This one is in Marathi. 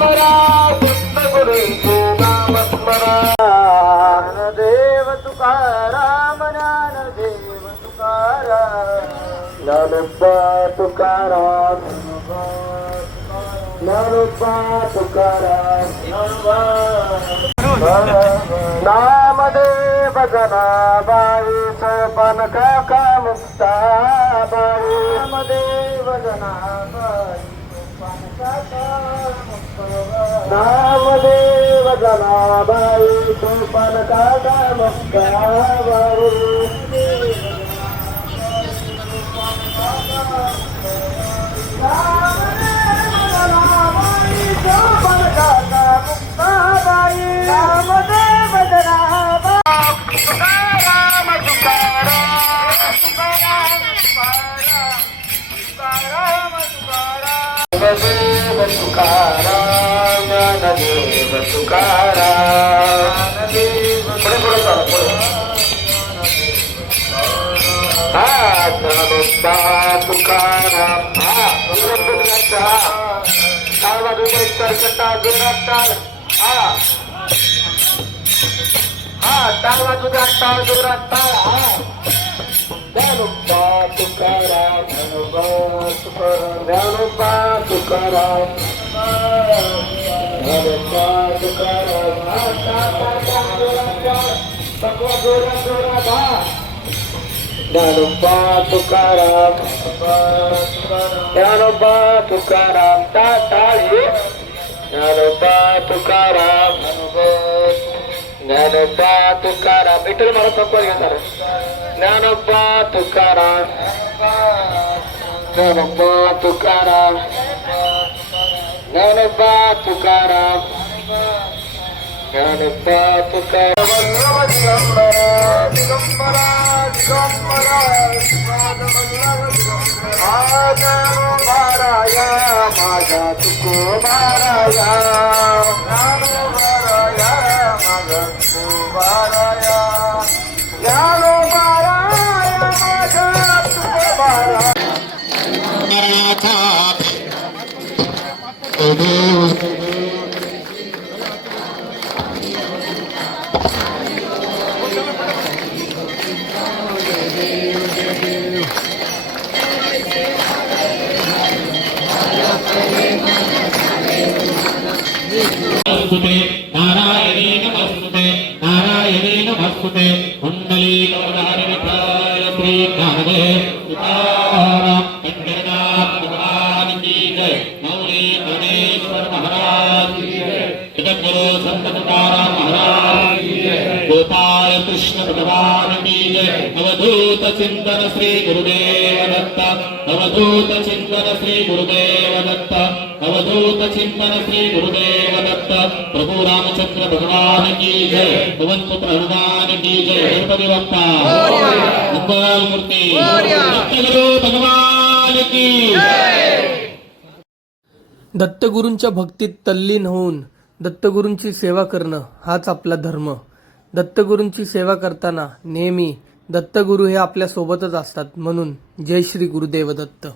स्मरा दत्तगुरूंचे नाम स्मरा. ज्ञानदेव तुकाराम ज्ञानदेव तुकाराम ज्ञानोबा तुकाराम ज्ञानोबा तुकाराम नामदेव जनाबाई सोपान काका मुक्ताबाई नामदेव जनाबाई सोपान काका मुक्ताबाई नामदेव जनाबाई सोपान काका मुक्ताबाई ज्ञानदेव तुकाराम ज्ञानोबा तुकाराम ज्ञानोबा तुकाराम ज्ञानोबा तुकाराम ज्ञानोबा तुकाराम ज्ञानोबा तुकाराम ज्ञानोबा तुकाराम टाळी ज्ञानोबा तुकाराम ज्ञानोबा तुकाराम विठ्ठल मला पकवान घेणार ज्ञानोबा तुकाराम ज्ञानोबा तुकाराम ज्ञानोबा तुकाराम ज्ञानोबा ज्ञानोबाराया माझा तुकोबाराया ज्ञानोबाराया माझा तुकोबाराया ज्ञानोबाराया माझा तुकोबाराया. नारायणे नमस्ते नारायणे नमस्ते कुंडलीकवचारिणिकाय श्री ज्ञानदेव तुकाराम पंढरनाथ भगवान की जय. मौली गणेश्वर महाराज की जय. जगद्गुरु संत तुकाराम महाराज की जय. गोपाल कृष्ण भगवान की जय. अवधूत चिंतन श्री गुरुदेव दत्त अवधूत चिंतन श्री गुरुदेव दत्त अवधूत चिंतन श्री गुरुदेव दत्त. प्रभु रामचंद्र भगवान की जय. पवन पुत्र हनुमान की जय. गणपति बप्पा मंगल मूर्ति दत्तगुरु भगवान की जय. दत्तगुरूंच्या भक्तीत तल्लीन होऊन दत्तगुरूंची सेवा करणं हाच आपला धर्म. दत्तगुरूंची सेवा करताना नेहमी दत्तगुरू हे आपल्या सोबतच असतात. म्हणून जय श्री गुरुदेव दत्त.